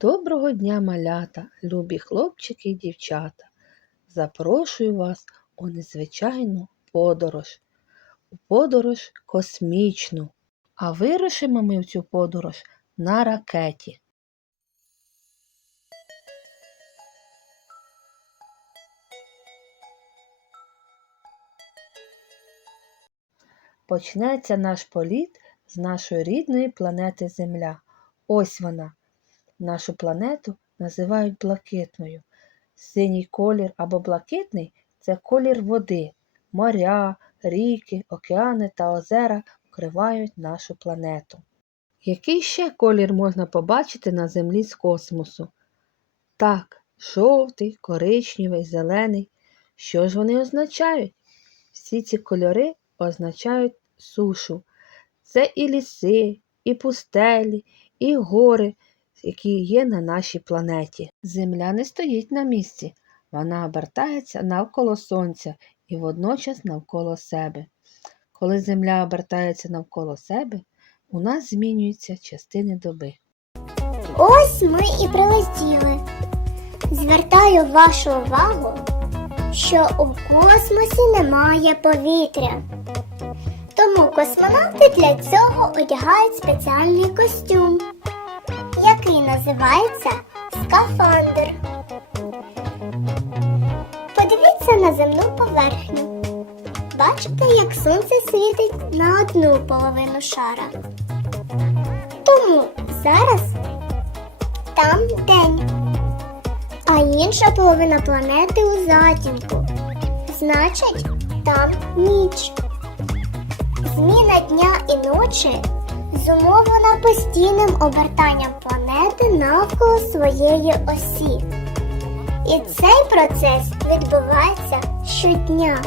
Доброго дня, малята, любі хлопчики і дівчата. Запрошую вас у незвичайну подорож, у подорож космічну. А вирушимо ми в цю подорож на ракеті. Почнеться наш політ з нашої рідної планети Земля. Ось вона. Нашу планету називають блакитною. Синій колір або блакитний це колір води. Моря, ріки, океани та озера вкривають нашу планету. Який ще колір можна побачити на Землі з космосу? Так, жовтий, коричневий, зелений. Що ж вони означають? Всі ці кольори означають сушу. Це і ліси, і пустелі, і гори, які є на нашій планеті. Земля не стоїть на місці, вона обертається навколо Сонця і водночас навколо себе. Коли Земля обертається навколо себе, у нас змінюються частини доби. Ось ми і прилетіли. Звертаю вашу увагу, що у космосі немає повітря. Тому космонавти для цього одягають спеціальний костюм, називається скафандр. Подивіться на земну поверхню. Бачите, як сонце світить на одну половину шара. Тому зараз там день, а інша половина планети у затінку. Значить, там ніч. Зміна дня і ночі зумовлена постійним обертанням планети навколо своєї осі. І цей процес відбувається щодня.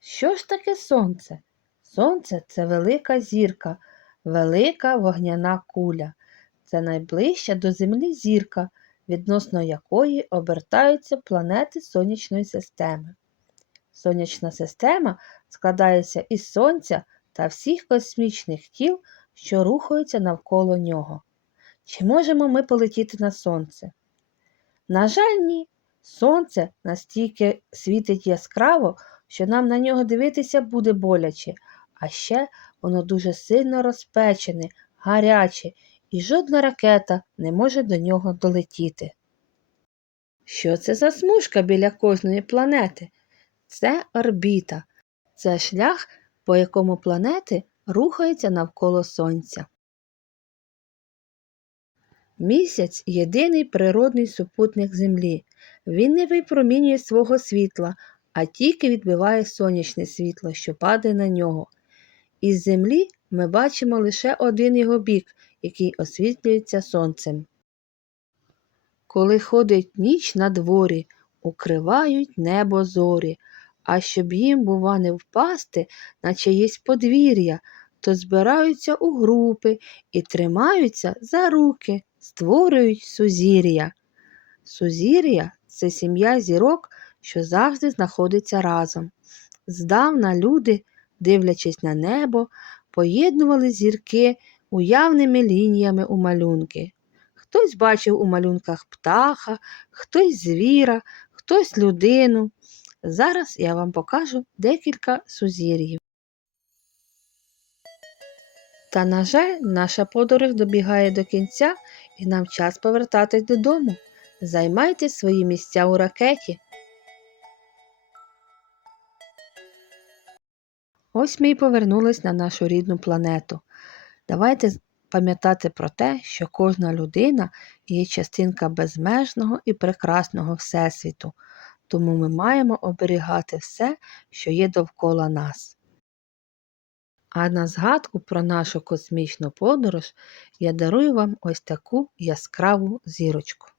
Що ж таке сонце? Сонце це велика зірка, велика вогняна куля. Це найближча до Землі зірка, відносно якої обертаються планети сонячної системи. Сонячна система складається із Сонця та всіх космічних тіл, що рухаються навколо нього. Чи можемо ми полетіти на сонце? На жаль, ні. Сонце настільки світить яскраво, що нам на нього дивитися буде боляче, а ще воно дуже сильно розпечене, гаряче, і жодна ракета не може до нього долетіти. Що це за смужка біля кожної планети? Це орбіта. Це шлях, по якому планети рухаються навколо Сонця. Місяць єдиний природний супутник Землі. Він не випромінює свого світла, а тільки відбиває сонячне світло, що падає на нього. Із Землі ми бачимо лише один його бік, який освітлюється сонцем. Коли ходить ніч на дворі, укривають небо зорі, а щоб їм, бува, не впасти на чиєсь подвір'я, то збираються у групи і тримаються за руки, створюють сузір'я. Сузір'я це сім'я зірок, що завжди знаходиться разом. Здавна люди, дивлячись на небо, поєднували зірки уявними лініями у малюнки. Хтось бачив у малюнках птаха, хтось звіра, хтось людину. Зараз я вам покажу декілька сузір'їв. Та, на жаль, наша подорож добігає до кінця і нам час повертатись додому. Займайте свої місця у ракеті. Ось ми й повернулись на нашу рідну планету. Давайте пам'ятати про те, що кожна людина є частинка безмежного і прекрасного Всесвіту, тому ми маємо оберігати все, що є довкола нас. А на згадку про нашу космічну подорож я дарую вам ось таку яскраву зірочку.